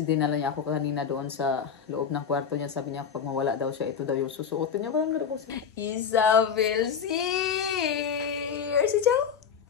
dinala niya ako kanina doon sa loob ng kwarto niya. Sabi niya, pag mawala daw siya, ito daw yung susuotin niya. Parang gano'n ko siya. Isabel, si Chow?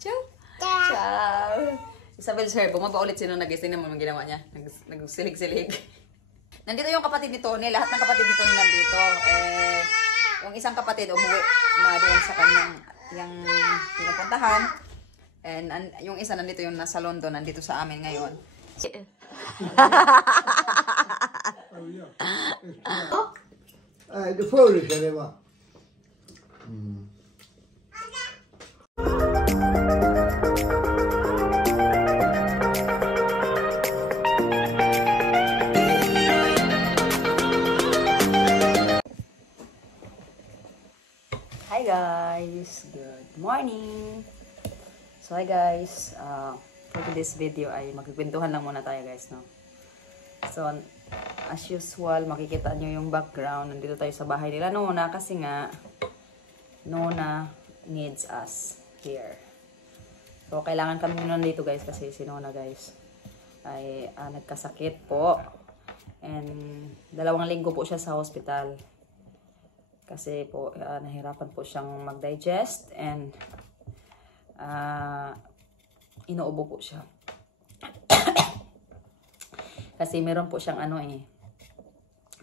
Chow? Chow. Isabel, sir, bumaba ulit sino nag-ising naman ang ginawa niya. Nagsilig-silig. Nandito yung kapatid ni Tony. Lahat ng kapatid ni Tony nandito. Yung isang kapatid umuwi na doon sa kanyang yung pinupuntahan. And yung isa nandito yung nasa London, nandito sa amin ngayon. The phone is anyway. Hi guys, good morning. So hi guys, for this video ay magkikwentuhan lang muna tayo guys, no. So as usual, makikita nyo yung background. Nandito tayo sa bahay nila Nona kasi nga Nona needs us here. So kailangan kami nandito guys kasi si Nona guys ay nagkasakit po. And 2 linggo po siya sa hospital. Kasi po, nahirapan po siyang mag-digest and inuubo po siya. Kasi meron po siyang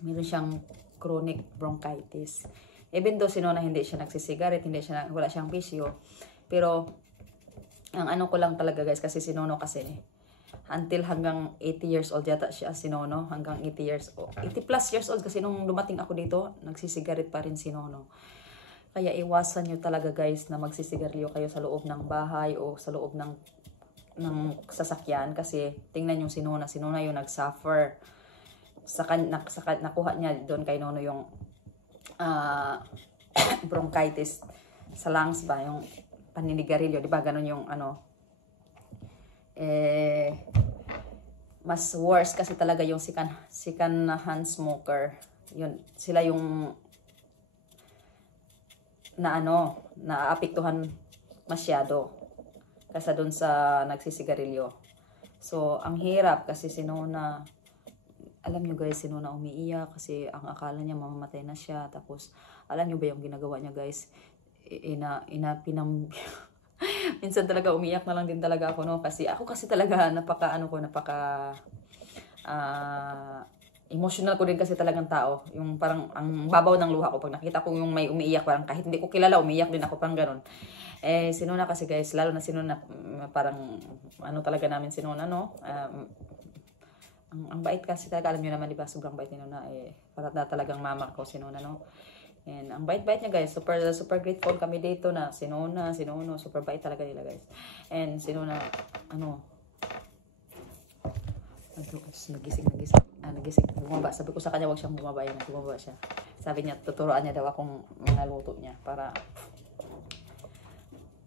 meron siyang chronic bronchitis. Even though sinona hindi siya nagsisigaret, wala siyang bisyo. Pero, ang ko lang talaga guys, kasi sinono kasi, until hanggang 80 years old yata siya si Nono, hanggang 80 years old. 80 plus years old kasi nung dumating ako dito, nagsisigaret pa rin si Nono. Kaya iwasan nyo talaga guys na magsisigarilyo kayo sa loob ng bahay o sa loob ng sasakyan kasi tingnan yung si Nona yung nag-suffer. Nakuha niya doon kay Nono yung bronchitis sa lungs ba, yung paninigarilyo, di ba ganun yung mas worse kasi talaga yung sikanahan smoker. Yun, sila yung naapektuhan masyado kaysa dun sa nagsisigarilyo. So, ang hirap kasi si Nona, alam nyo guys, si Nona umiiyak kasi ang akala niya mamamatay na siya. Tapos, alam nyo ba yung ginagawa niya guys? Minsan talaga umiyak na lang din talaga ako, no? Kasi ako talaga napaka emotional ko din kasi talagang tao. Yung parang ang babaw ng luha ko pag nakita ko yung may umiiyak, parang kahit hindi ko kilala, umiiyak din ako, parang ganun. Si Nona kasi guys, lalo na si Nona, parang talaga namin si Nona, no? Ang bait kasi talaga, alam niyo naman, di ba? Sobrang bait ni Nona. Para na talagang mama ko si Nona, no? And ang bait-bait niya guys, super grateful kami dito na si Nona, super bait talaga nila guys. And si Nona, nagising, bumaba. Sabi ko sa kanya, wag siyang bumaba, yan, bumaba siya. Sabi niya, tuturuan niya daw akong mga luto niya para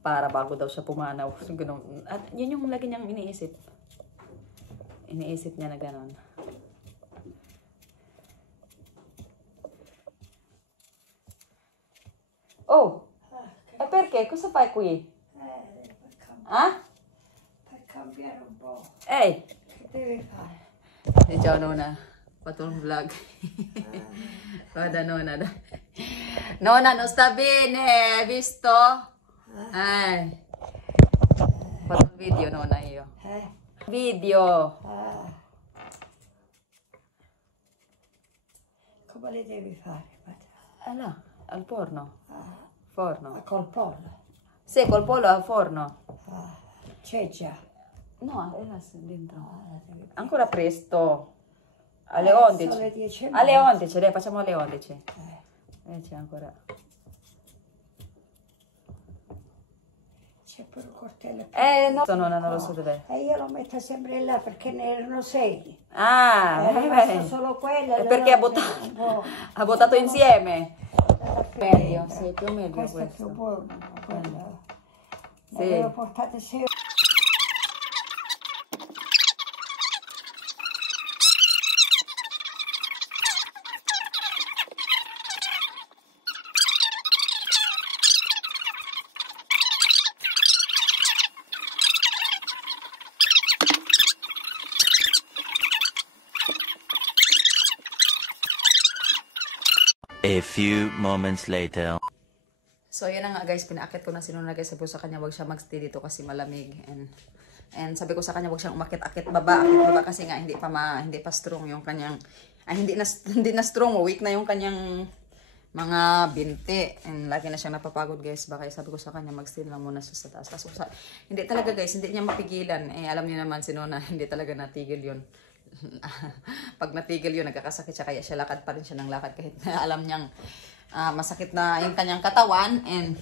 bago daw siya pumanaw. So, ganun. At yun yung lagi niyang iniisip. Iniisip niya na ganun. Oh, perché? Cosa fai qui? Per cambiare un po'. Ehi! Che devi fare? Ciao Nona, ho fatto un vlog. Guarda Nona. Nona non sta bene, hai visto? Ho fatto un video Nona io. Video. Come le devi fare? Là, al forno. Forno. Col pollo. Sì, col pollo al forno. C'è già. No, è là dentro. Ancora presto. Alle 11. Sono le 10:30. Alle 11, dai, facciamo alle 11. C'è ancora. C'è pure un coltello. No, non lo so dov'è. E io lo metto sempre là perché ne erano 6. Ah, È rimasto solo quello. perché ha votato insieme? Meglio, sì, più meglio questo. È più buono. Sì. Ne avevo portate 6. A few moments later. So, yan na nga guys, pinaakit ko na si Nona guys. Sabi ko sa kanya, wag siya magstay dito kasi malamig. And sabi ko sa kanya, wag siyang umakit-akit baba. Akit baba kasi nga hindi pa strong yung kanyang, hindi na strong, weak na yung kanyang mga binti. And lagi na siyang napapagod guys. Baka sabi ko sa kanya, magstay lang muna siya sa taas. Kaso hindi talaga guys, hindi niya mapigilan. Alam niyo naman si Nona, hindi talaga natigil yun. Pag natigil yun, nagkakasakit siya. Kaya siya lakad pa rin siya ng lakad kahit alam niyang masakit na yung kanyang katawan. And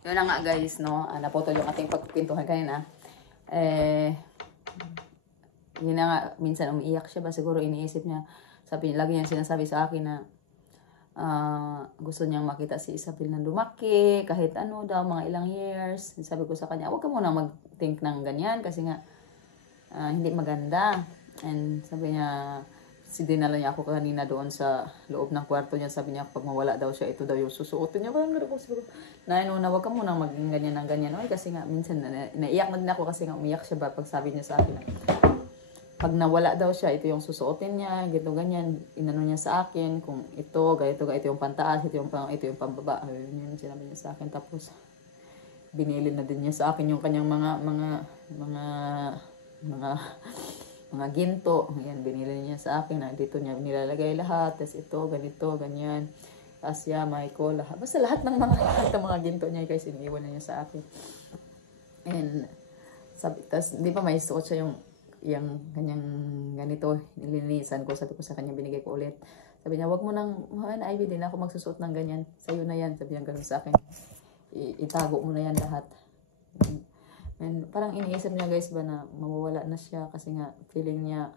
yun na nga guys, no, naputol yung ating pagpintuhan kanina. Yun na nga, minsan umiiyak siya ba, siguro iniisip niya, lagi niya sinasabi sa akin na gusto niyang makita si Isabel na lumaki, kahit ano daw, mga ilang years. Sabi ko sa kanya, huwag ka muna mag-think ng ganyan kasi nga hindi maganda. And sabi niya, dinala niya ako kanina doon sa loob ng kwarto niya. Sabi niya, pag mawala daw siya, ito daw yung susuotin niya. Parang gano'n ko. Sabi ko, Nona, huwag ka muna maging ganyan ng ganyan. Ay, kasi nga, minsan, naiyak na din ako kasi nga umiyak siya ba pag sabi niya sa akin. Pag nawala daw siya, ito yung susuotin niya, gito ganyan. Inano niya sa akin, kung ito, ganito yung pantaas, ito yung pambaba. Yun yung sinabi niya sa akin. Tapos, binili na din niya sa akin yung kanyang mga ginto. Ayan, binili niya sa akin. Dito niya nilalagay lahat. Tapos ito, ganito, ganyan. Asya, Michael, lahat. Basta lahat ng mga ginto niya, guys, iniwan na niya sa akin. And, tapos, di ba may suot siya yung kanyang ganito, nilinisan ko. Sabi ko sa kanya, binigay ko ulit. Sabi niya, wag mo nang, Ivy, din ako magsusuot ng ganyan. Sa'yo na yan. Sabi niya, ganun sa akin. Itago mo na yan lahat. And parang iniisip niya guys ba na mawawala na siya kasi nga feeling niya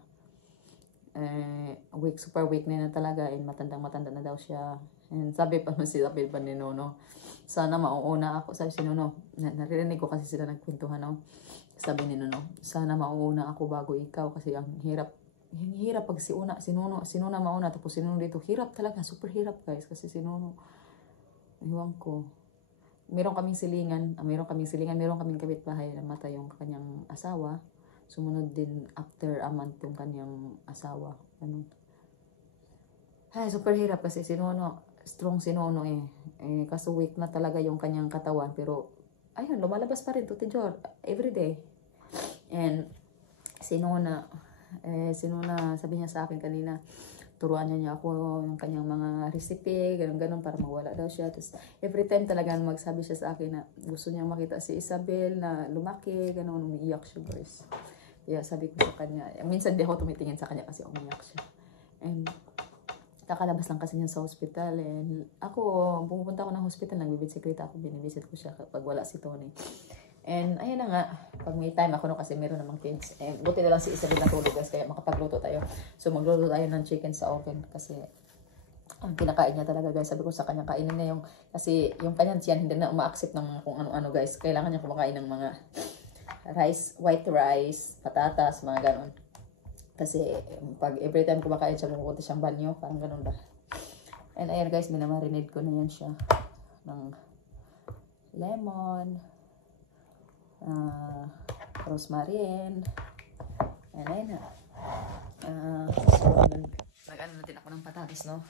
super weak na talaga and matanda na daw siya. And sabi pa si Isabel pa ni Nono, sana mauuna ako. Sabi si Nono, naririnig ko kasi sila nagkwentuhan, no? Sabi ni Nono, sana mauuna ako bago ikaw kasi ang hirap pag si Nona mauna tapos si Nono dito. Hirap talaga, super hirap guys kasi si Nono, iwan ko. Meron kaming silingan, meron kaming kapitbahay na matay yung kanyang asawa. Sumunod din after a month yung kanyang asawa. Ganun. Ay, super hirap kasi si Nono, strong si Nono kaso weak na talaga yung kanyang katawan. Pero, ayun, lumalabas pa rin to Tijor, everyday. And, si Nona, sabi niya sa akin kanina, turuan niya ako yung kanyang mga recipe, ganun para mawala daw siya. Tapos, every time talagang magsabi siya sa akin na gusto niyang makita si Isabel na lumaki, ganun, umiiyak siya guys. Kaya sabi ko sa kanya, minsan di ako tumitingin sa kanya kasi umiiyak siya. And, kakalabas lang kasi niya sa hospital. And ako, pumupunta ako ng hospital, nagbibisikleta ako, binivisit ko siya pag wala si Tony. And ayun na nga, pag may time ako kasi meron namang kids. Buti na lang si Isabel natulog guys, kaya makapagluto tayo. So magluto tayo ng chicken sa oven kasi ang kinakain niya talaga guys. Sabi ko sa kanya, kainin na kasi yung kanyang tiyan hindi na uma-accept ng kung ano-ano guys. Kailangan niya kumakain ng mga rice, white rice, patatas, mga ganon. Kasi pag every time kumakain siya, pumunta siyang banyo, parang ganon ba. And ayun guys, minamarinate ko na yan siya ng lemon, rosemary, and ayun na. Nag-ano natin ako ng patatas, no?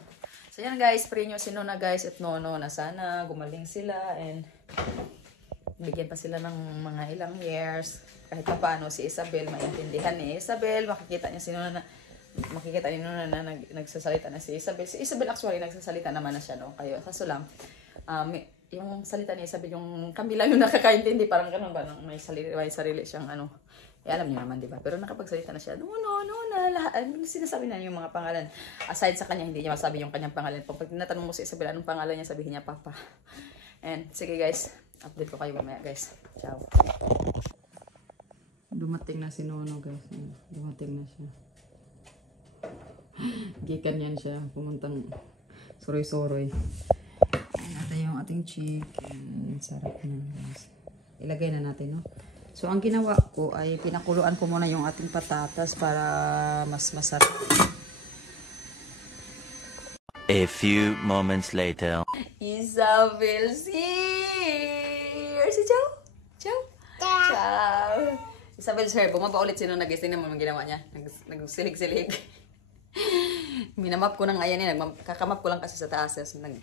So yan guys, pray nyo si Nona guys at Nono na sana gumaling sila and bigyan pa sila ng mga ilang years. Kahit pa paano si Isabel, maintindihan ni Isabel, makikita niya si Nona na makikita ni Nona na nagsasalita na si Isabel. Si Isabel actually nagsasalita naman na siya, no? Kaso lang, yung salita ni Isabel, yung kami lang yung nakakaintindi, parang ganun ba, may sarili siyang ano, alam niyo naman, di ba? Pero nakapagsalita na siya, no, lahat, sinasabi na yung mga pangalan. Aside sa kanya, hindi niya masabi yung kanyang pangalan. Pag tinatanong mo si Isabel, anong pangalan niya, sabihin niya, Papa. And, sige guys, update ko kayo mamaya guys. Ciao. Dumating na si Nono guys. Dumating na siya. Gikan yan siya, pumuntang soroy-soroy. Ito yung ating chicken. Sarap na guys. Ilagay na natin, no? So, ang ginawa ko ay pinakuluan ko muna yung ating patatas para mas masarap. A few moments later. Isabel's here! Si Chow? Chow? Chow! Isabel's here. Bumaba ulit sino nag-ising naman ang ginawa niya. Nagsilig-silig. Minamap ko ng ayan eh. Kakamap ko lang kasi sa taas.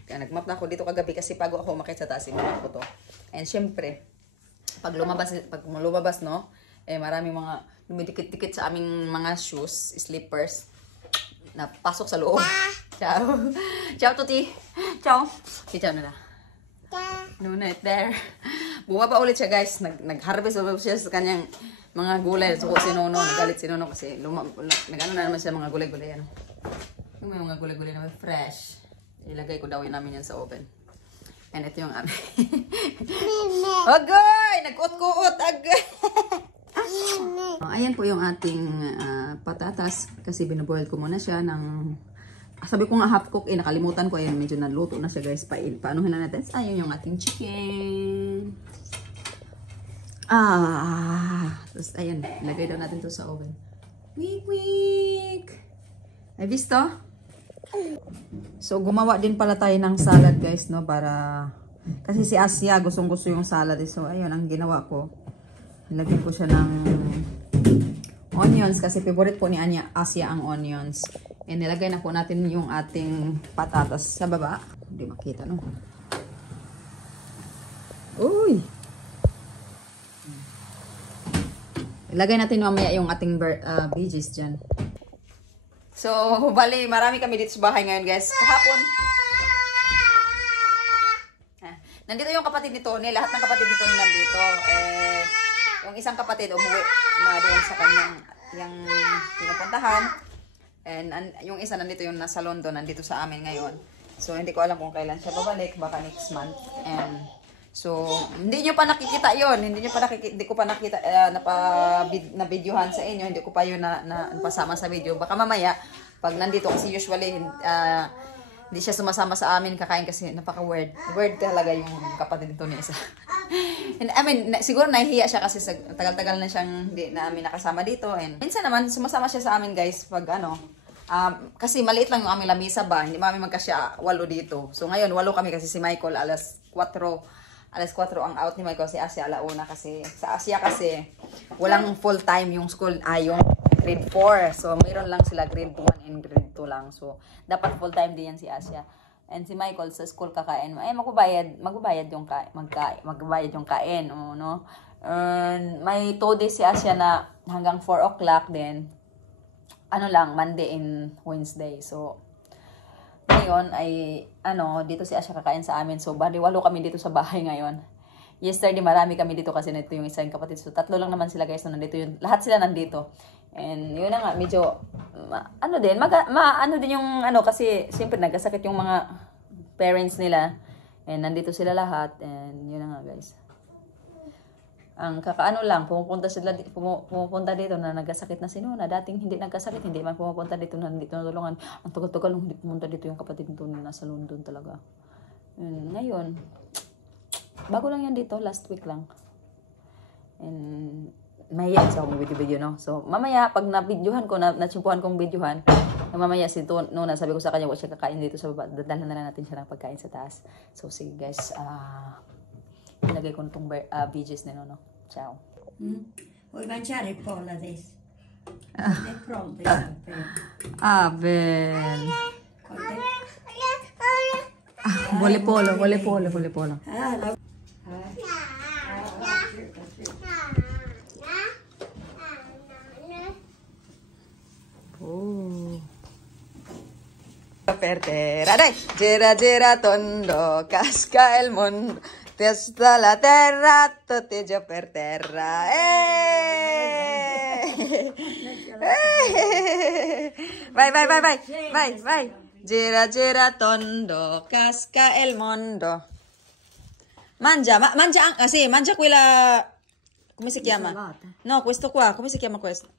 Nagmap na ako dito kagabi kasi bago ako umakit sa taas. Minamap ko to. And syempre, pag lumabas, no, eh maraming mga dumidikit-dikit sa aming mga shoes, slippers, na pasok sa loob. Ciao. Ciao, Tuti. Ciao. Ciao na. No, not there. Bumaba ulit siya, guys. Nag-harvest ulit siya sa kanyang mga gulay. So, si Nono, nagalit si Nono kasi nag-ano na naman siya mga gulay-gulay. Ano? Yung may mga gulay-gulay naman fresh. Ilagay ko daw yun namin yan sa oven. And ito yung amin. Agay! Nag-ut-kuot! Agay! Ayan po yung ating patatas. Kasi binaboil ko muna siya ng... Sabi ko nga half cook, nakalimutan ko. Ayan, medyo naluto na siya, guys. Paanohin na natin. Ayan yung ating chicken. Tapos, ayan. Lagay daw natin to sa oven. Wik! Ay, visto? So, gumawa din pala tayo ng salad, guys, no? Para... Kasi si Asia, gustong-gusto yung salad. So, ayun, ang ginawa ko. Nilagay ko siya ng onions. Kasi favorite po ni Asia ang onions. And nilagay na po natin yung ating patatas sa baba. Hindi makita, no? Uy! Ilagay natin mamaya yung ating veggies dyan. So, bali, marami kami dito sa bahay ngayon, guys. Kahapon. Nandito yung kapatid ni Tony. Lahat ng kapatid ni Tony nandito. Yung isang kapatid umuwi na doon sa kanyang yung pinupuntahan. And yung isa nandito yung nasa London, nandito sa amin ngayon. So, hindi ko alam kung kailan siya babalik. Baka next month. And so, hindi nyo pa nakikita yon. Hindi ko pa nakita, na-videohan sa inyo. Hindi ko pa yun napasama sa video. Baka mamaya, pag nandito, kasi usually, hindi siya sumasama sa amin kakain kasi napaka-weird. Weird talaga yung kapatid nito ni isa. And, I mean, siguro nahihiya siya kasi tagal-tagal na siyang hindi namin nakasama dito. And minsan naman, sumasama siya sa amin, guys, pag kasi maliit lang yung aming lamisa ba. Hindi mami magkasya 8 dito. So, ngayon, 8 kami kasi si Michael, alas 4 ang out ni Michael, si Asia alauna kasi sa Asia kasi walang full time yung school yung grade 4. So mayroon lang sila grade 1 and grade 2 lang. So dapat full time din yan si Asia. And si Michael sa school kakain. Magbabayad yung kain, no? May 2 days si Asia na hanggang 4 o'clock din. Monday and Wednesday. So ngayon ay dito si Asia kakain sa amin. So bali 8 kami dito sa bahay ngayon. Yesterday marami kami dito kasi nito yung isang kapatid. So 3 lang naman sila, guys, na nandito yun. Lahat sila nandito. And yun na nga, medyo din yung kasi siyempre nagkasakit yung mga parents nila. And nandito sila lahat. And yun na nga, guys. Ang pumupunta dito na nagkasakit na si Nuna. Dating hindi nagkasakit, hindi man pumupunta dito na dito natulungan. Ang tagal-tagal nung hindi pumunta dito yung kapatid nito na nasa London talaga. Ngayon, bago lang yan dito, last week lang. And mahiya sa akong video, no? So, mamaya, pag na-videohan ko, na-chimpuhan kong videohan, mamaya si Nuna, sabi ko sa kanya, wala siya kakain dito sa baba. Dadalhan na natin siya ng pagkain sa taas. So, sige, guys, ilagay ko na itong veggies na no. Ciao. Vuoi mangiare il pollo adesso? È pronto. Abel. Vuole pollo. Per terra, dai! Gira gira tondo, casca il mondo. Testa la terra, tutti giù per terra. Vai. Gira gira tondo, casca il mondo. Mangia quella. Come si chiama? No, questo qua, come si chiama questo?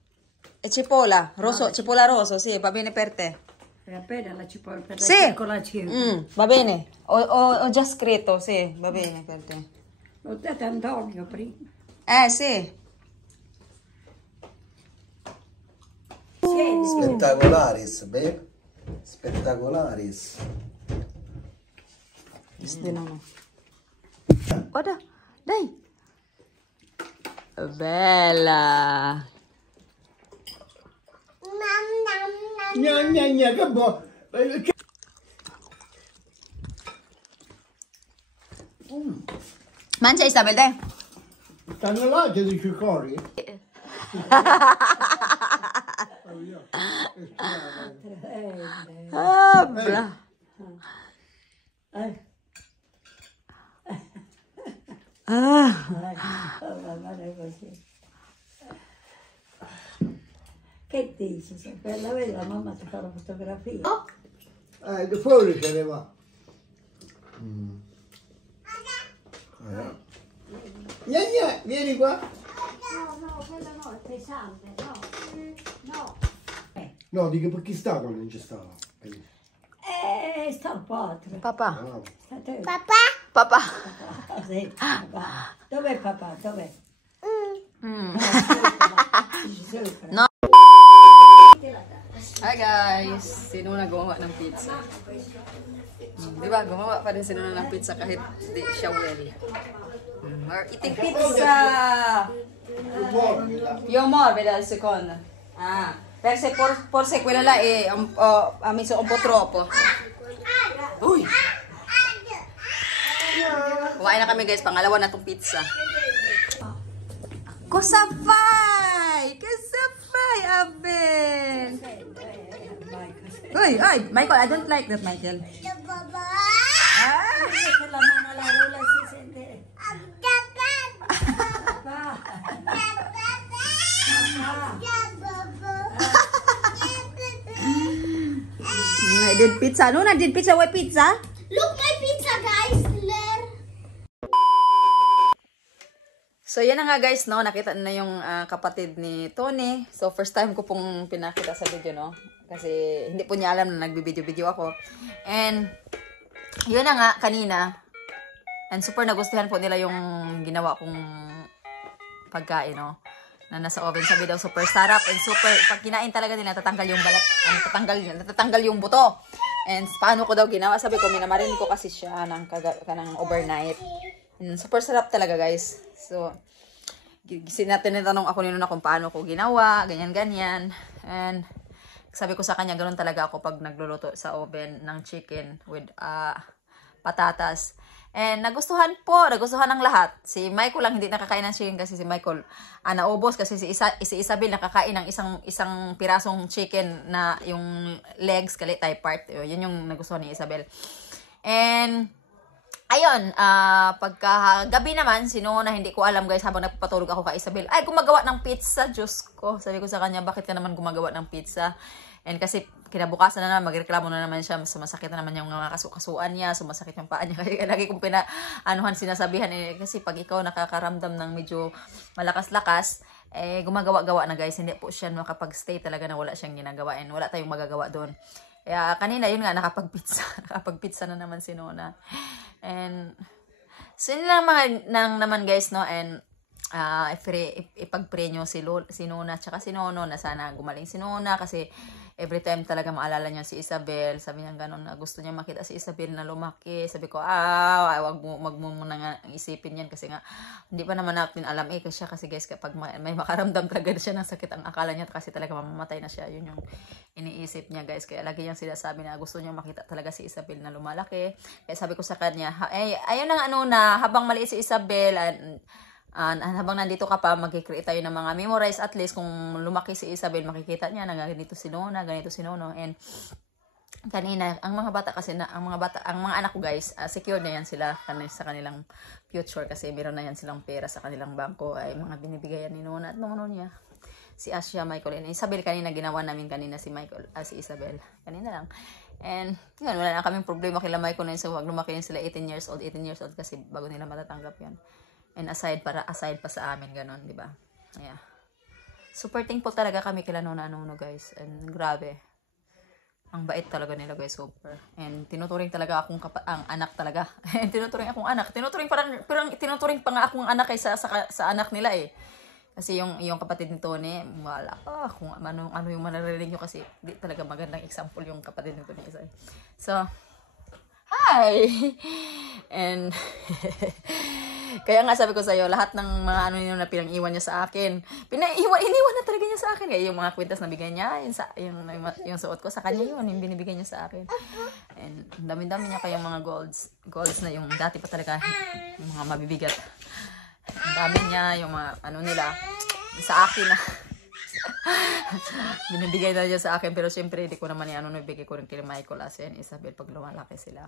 È cipolla rosso, sì, va bene per te. Va bene la cipolla per la Sì. colazione. Va bene. Ho già scritto, sì, va bene per te. L'ho dato a Antonio prima. Sì. Spettacolaris, babe. Spettacolaris. No. Guarda, dai. Bella. Gna, che buono. Mangia Isabel, dai. Stanno là che dici cori? Ah, bra. Ah. Guarda così. Che dici? Se quella vedi la mamma ti fa la fotografia. Fuori se ne va. Gna, vieni qua. No, quella no, è pesante, no. No, dico per chi sta quando non ci stava. Sta il padre. Papà. Ah. Sta te. Papà. Sì, papà. Dov'è papà? Dov'è? No. Hi guys! Sinuna gumawa ng pizza. Di ba? Gumawa pa rin sinuna ng pizza kahit di siya well. We're eating pizza! Io morbida al secondo. Ah, perché forse quella là è ha messo un po' troppo. Uy! Kumain na kami guys, pangalawa na tong pizza. Cosa fai? Cosa fai, Abel? Uy, Michael, I don't like that, Michael. Ah! La mano alla gola si sente. I did pizza. No, I did pizza. What pizza? Look my pizza, guys. Ler. So, yan na nga guys, no? Nakita na yung kapatid ni Tony. So, first time ko pong pinakita sa video, no? Kasi hindi po niya alam na nagbibideo-video ako. And, yun na nga, kanina. And super nagustuhan po nila yung ginawa kong pagkain, no? Na nasa oven. Sabi daw, super sarap and super, pag kinain talaga nila, natatanggal yung balat, natatanggal yung buto. And paano ko daw ginawa? Sabi ko, minamarin ko kasi siya ng overnight. And super sarap talaga, guys. So, tinatanong ako nila kung paano ko ginawa, ganyan-ganyan. And sabi ko sa kanya, ganoon talaga ako pag nagluluto sa oven ng chicken with patatas. And nagustuhan ng lahat. Si Michael lang hindi nakakain ng chicken kasi si Michael naubos kasi si Isabel nakakain ng isang pirasong chicken na yung legs, kalitay part. Yun yung nagustuhan ni Isabel. And ayun, pagka gabi naman, na hindi ko alam guys, habang nagpapatulog ako kay Isabel, ay gumagawa ng pizza, Diyos ko. Sabi ko sa kanya, bakit ka naman gumagawa ng pizza? And kasi kinabukasan na naman, magreklamo na naman siya, sumasakit na naman yung mga kasuan niya, sumasakit yung paa niya. Kaya lagi kong sinasabihan, kasi pag ikaw nakakaramdam ng medyo malakas-lakas, gumagawa-gawa na guys, hindi po siya makapag-stay talaga na wala siyang ginagawa and wala tayong magagawa doon. Kaya kanina yun nga, nakapag-pizza na naman si Nona. And so yun lang naman guys, no? And ipag-pray nyo si Nona tsaka si Nono na sana gumaling si Nona kasi every time talaga maalala niya si Isabel. Sabi niya gano'n na gusto niya makita si Isabel na lumaki. Sabi ko, wag mo muna nga isipin yan kasi nga hindi pa naman natin alam kasi guys kapag may makaramdam talaga siya ng sakit, ang akala niya kasi talaga mamamatay na siya. Yun yung iniisip niya guys. Kaya lagi niyang sinasabi na gusto niya makita talaga si Isabel na lumalaki. Kaya sabi ko sa kanya, ayun ang na habang maliit si Isabel habang nandito ka pa, mag-create tayo ng mga memories. At least kung lumaki si Isabel, makikita niya na ganito si Nona, ganito si Nono. And kanina, ang mga bata kasi, ang mga anak ko guys, secure na yan sila sa kanilang future kasi meron na yan silang pera sa kanilang bangko. Ay mga binibigayan ni Nona at Nono niya. Si Asya, Michael, and Isabel kanina, ginawa namin kanina si Isabel. Kanina lang. And yun, wala na kaming problema kila Michael na yun. So wag lumaki yun sila 18 years old kasi bago nila matatanggap yan. And aside pa sa amin, ganun, di ba? Yeah. Super thankful talaga kami kila Nona Nono, guys. And grabe. Ang bait talaga nila, guys, super. And tinuturing talaga akong ang anak talaga. And tinuturing akong anak. Tinuturing pa nga akong anak kaysa sa anak nila eh. Kasi yung kapatid ni Tony, wala kung ano yung manarinig nyo kasi di talaga magandang example yung kapatid ni Tony. So, hi! And Kaya nga sabi ko sa'yo, lahat ng mga ano yun na pinang-iwan niya sa akin, iniwan na talaga niya sa akin. Kaya yung mga kwintas na bigay niya, yung suot ko, sa kanya yun, yung binibigay niya sa akin. And dami-dami niya kayong mga golds na yung dati pa talaga, yung mga mabibigat. Ang dami niya, yung mga ano nila, sa akin na. Binibigay na niya sa akin, pero syempre hindi ko naman ano, nabigay ko rin kay Michael as and Isabel pag lumalaki sila.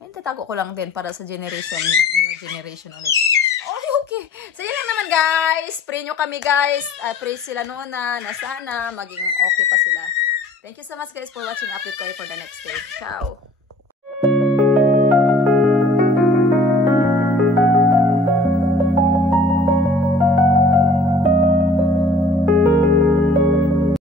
And tatago ko lang din para sa new generation ulit. Okay. So yun lang naman guys. Pray nyo kami guys. Pray sila noon na sana maging okay pa sila. Thank you so much guys for watching. Update ko for the next day. Ciao.